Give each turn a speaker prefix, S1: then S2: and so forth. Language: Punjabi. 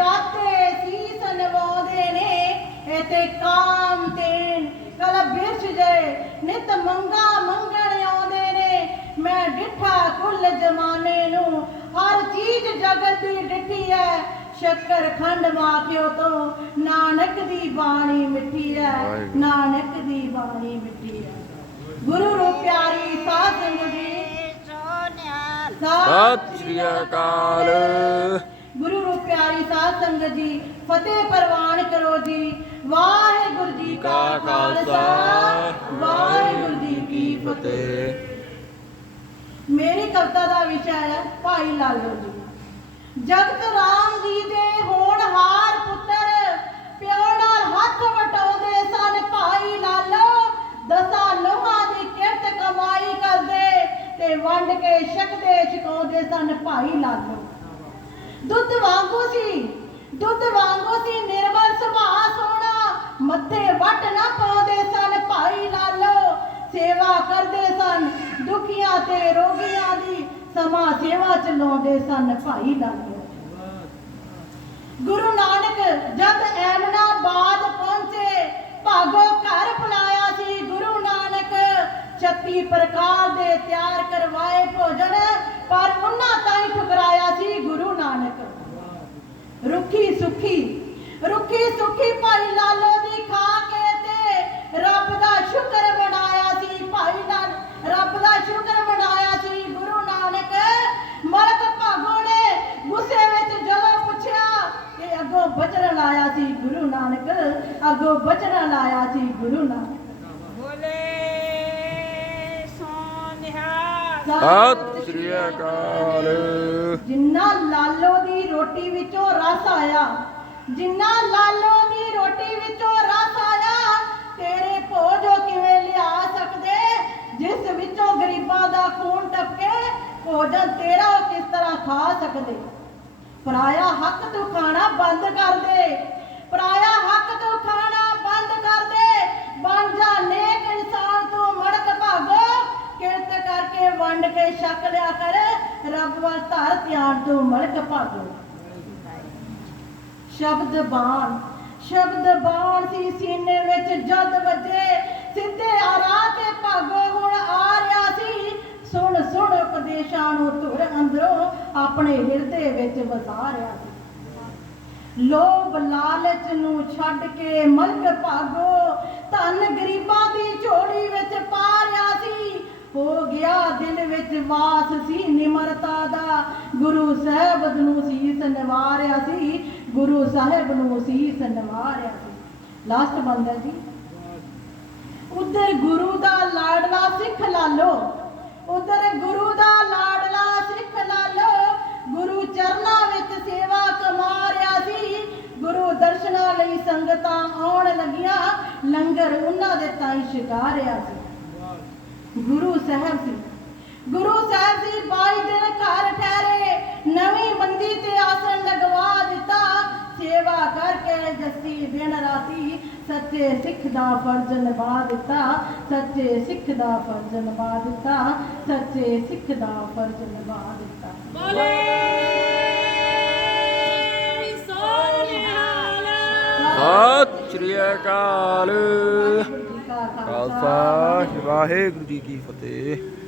S1: ਦਾਤੇ ਸੀਸ ਨਵਾਉਂਦੇ ਨੇ ਇਤੇ ਕਾਮ ਤੇਨ ਕਲ ਬਿਰਛ ਜੇ ਨਿਤ ਮੰਗਾ ਮੰਗਣ ਆਉਂਦੇ ਨੇ ਮੈਂ ਡਿਠਾ ਕੁੱਲ ਜਮਾਨੇ ਨੂੰ। ਹਰ ਚੀਜ਼ ਜਗਤ ਦੀ ਡਿਠੀ ਹੈ ਸ਼ੱਕਰ ਖੰਡ ਮਾਖਿਓ ਤੋਂ ਨਾਨਕ ਦੀ ਬਾਣੀ ਮਿੱਠੀ ਹੈ। ਨਾਨਕ ਦੀ ਬਾਣੀ ਮਿੱਠੀ ਹੈ ਗੁਰੂ ਰੂ ਪਿਆਰੀ ਸਾਧ ਸੰਗਤ ਜੀ।
S2: ਸਤਿ ਸ੍ਰੀ ਅਕਾਲ।
S1: ਗੁਰੂ ਰੂ ਪਿਆਰੀ ਸਾਧ ਸੰਗਤ ਜੀ, ਫਤਿਹ ਪ੍ਰਵਾਨ ਕਰੋ ਜੀ। ਵਾਹਿਗੁਰੂ ਜੀ ਕਾ ਖਾਲਸਾ, ਵਾਹਿਗੁਰੂ ਜੀ ਕੀ ਫਤਿਹ।
S2: ਫਤਿਹ
S1: ਮੇਰੀ ਕਵਿਤਾ ਦਾ ਵਿਸ਼ਾ ਹੈ, ਭਾਈ ਲਾਲੋ ਜੀ। ਜਗਤ ਰਾਮ ਜੀ ਦੇ ਹੋਣਹਾਰ ਪੁੱਤਰ, ਪਿਓ ਨਾਲ ਹੱਥ ਵਟਾਉਂਦੇ ਸਨ ਭਾਈ ਲਾਲੋ। ਦਸਾਂ ਲੋਹਾਂ ਦੀ ਕਿਰਤ ਕਮਾਈ ਕਰਦੇ ਤੇ ਵੰਡ ਕੇ ਛਕਦੇ ਛਕਾਉਂਦੇ ਸਨ ਭਾਈ ਲਾਲੋ। ਦੁੱਧ ਵਾਂਗੂ ਸੀ। ਦੁੱਧ ਵਾਂਗੂ ਸੀ, ਨਿਰਮਲ ਸੁਭਾਅ ਸੋਹਣਾ। ਮੱਥੇ ਵੱਟ ਨਾ ਪਾਉਂਦੇ ਸਨ ਭਾਈ ਲਾਲੋ। ਸੇਵਾ ਕਰਦੇ ਸਨ ਦੁਖੀਆਂ ਤੇ ਰੋਗੀਆਂ ਦੀ। ਸਮਾਂ ਸੇਵਾ ਚ ਸਨ ਭਾਈ ਲਾਲੋ। ਗੁਰੂ ਨਾਨਕ ਜਦ ਐਮਨਾਬਾਦ ਪਹੁੰਚੇ, ਭਾਗੋ ਘਰ ਬੁਲਾਇਆ ਸੀ ਗੁਰੂ ਨਾਨਕ। 36 ਪ੍ਰਕਾਰ ਦੇ ਤਿਆਰ ਕਰਵਾਏ ਭੋਜਨ, ਪਰ ਉਹਨਾਂ ਤਾਈ ਠੁਕਰਾਇਆ ਸੀ ਗੁਰੂ ਨਾਨਕ ਰੁੱਖੀ ਸੁੱਖੀ ਰੁੱਖੀ ਸੁੱਖੀ ਭਾਈ ਲਾਲੋ ਦੀ ਖਾ ਕੇ ਤੇ ਰੱਬ ਦਾ ਸ਼ੁਕਰ ਮਨਾਇਆ ਸੀ ਭਾਈ ਲਾਲ ਰੱਬ ਦਾ ਸ਼ੁਕਰ ਮਨਾਇਆ ਸੀ ਗੁਰੂ ਨਾਨਕ ਮਲਕ ਭਾਗੋ ਨੇ ਗੁੱਸੇ ਵਿੱਚ ਜਦੋਂ ਪੁੱਛਿਆ ਕਿ ਅੱਗੋਂ ਸੀ ਗੁਰੂ ਨਾਨਕ ਅੱਗੋਂ ਬਚਨ ਲਾਇਆ ਸੀ ਗੁਰੂ ਨਾਨਕ।
S3: ਬੋਲੇ
S2: ਸਤਿ ਸ੍ਰੀ ਅਕਾਲ।
S1: ਜਿੰਨਾ ਲਾਲੋ ਦੀ ਰੋਟੀ ਵਿੱਚੋਂ ਰਸ ਆਇਆ ਜਿੰਨਾ ਲਾਲੋ ਦੀ ਰੋਟੀ ਵਿੱਚੋਂ ਰਸ ਆਇਆ ਤੇਰੇ ਭੋਜੋ ਕਿਵੇਂ ਲਿਆ ਸਕਦੇ? ਜਿਸ ਵਿੱਚੋਂ ਗਰੀਬਾਂ ਦਾ ਖੂਨ ਟਪਕੇ ਭੋਜਨ ਤੇਰਾ ਉਹ ਕਿਸ ਤਰ੍ਹਾਂ ਖਾ ਸਕਦੇ? ਪਰਾਇਆ ਹੱਕ ਤੂੰ ਖਾਣਾ ਬੰਦ ਕਰ ਦੇ। ਪਰਾਇਆ ਹੱਕ ਤੂੰ ਖਾਣਾ ਬੰਦ ਕਰ ਦੇ। ਬਣ ਜਾ ਨੇਕ ਇਨਸਾਨ ਤੂੰ ਮੜਕ ਭਾਗੋ। ਕਿਰਤ ਕਰਕੇ ਵੰਡ ਕੇ ਛਕ ਲਿਆ ਕਰ। ਰੱਬ ਵੱਲ ਧਰ ਧਿਆਨ ਤੂੰ ਮੜਕ ਭਾਗੋ। ਸ਼ਬਦ ਬਾਣ। ਸ਼ਬਦ ਬਾਣ ਸੀ ਸੀਨੇ ਵਿੱਚ ਜਦ ਵੱਜੇ। ਸਿੱਧੇ ਆਰਾ ਤੇ ਭਾਗੋ ਹੁਣ ਆ ਰਿਹਾ ਸੀ। ਸੁਣ ਸੁਣ ਉਪਦੇਸ਼ਾਂ ਨੂੰ ਤੁਰ ਅੰਦਰੋਂ ਆਪਣੇ ਹਿਰਦੇ ਵਿੱਚ ਵਸਾ ਰਿਹਾ ਸੀ। ਲੋਭ ਲਾਲਚ ਨੂੰ ਛੱਡ ਕੇ ਮਲਕ ਭਾਗੋ, ਧਨ ਗਰੀਬਾਂ ਦੀ ਝੋਲੀ ਵਿੱਚ ਪਾ ਰਿਹਾ ਸੀ। ਹੋ ਗਿਆ ਦਿਲ ਵਿੱਚ ਵਾਸ ਸੀ ਨਿਮਰਤਾ ਦਾ। ਗੁਰੂ ਸਾਹਿਬ ਨੂੰ ਸੀਸ ਨਿਵਾਰਿਆ ਸੀ। ਗੁਰੂ ਸਾਹਿਬ ਨੂੰ ਸੀਸ ਨਿਵਾਰਿਆ ਸੀ। ਲਾਸਟ ਬੰਦਾ ਜੀ। ਉਧਰ ਗੁਰੂ ਦਾ ਲਾਡਲਾ ਸਿੱਖ ਲਾਲੋ, ਉਧਰ ਗੁਰੂ ਦਾ ਲਾਡਲਾ ਸਿੱਖ ਲਾਲੋ ਗੁਰੂ ਚਰਨਾਂ ਵਿੱਚ ਸੇਵਾ ਕਮਾ ਰਿਹਾ ਸੀ ਗੁਰੂ ਦਰਸ਼ਨਾਂ ਲਈ ਸੰਗਤਾਂ ਆਉਣ ਲੱਗੀਆਂ ਲੰਗਰ ਉਹਨਾਂ ਦੇ ਤਾਈ ਛਕਾ ਰਿਹਾ ਸੀ। ਗੁਰੂ ਸਾਹਿਬ ਸੀ। ਗੁਰੂ ਸਾਹਿਬ ਜੀ 22 ਦਿਨ ਘਰ ਠਹਿਰੇ, ਨਵੀਂ ਮੰਦੀ ਤੇ ਆਸਣ ਲਗਵਾ ਦਿੱਤਾ। ਸੇਵਾ ਕਰਕੇ ਜੱਸੀ ਦਿਨ ਰਾਤੀ ਸੱਚੇ ਸਿੱਖ ਦਾ ਫਰਜ਼ ਨਿਭਾ ਦਿੱਤਾ। ਸੱਚੇ ਸਿੱਖ ਦਾ ਫਰਜ਼ ਨਿਭਾ ਦਿੱਤਾ। ਸੱਚੇ ਸਿੱਖ ਦਾ ਫਰਜ਼ ਨਿਭਾ ਦਿੱਤਾ।
S2: ਅਕਾਲ। ਖਾਲਸਾ ਵਾਹਿਗੁਰੂ ਜੀ ਕੀ ਫਤਿਹ।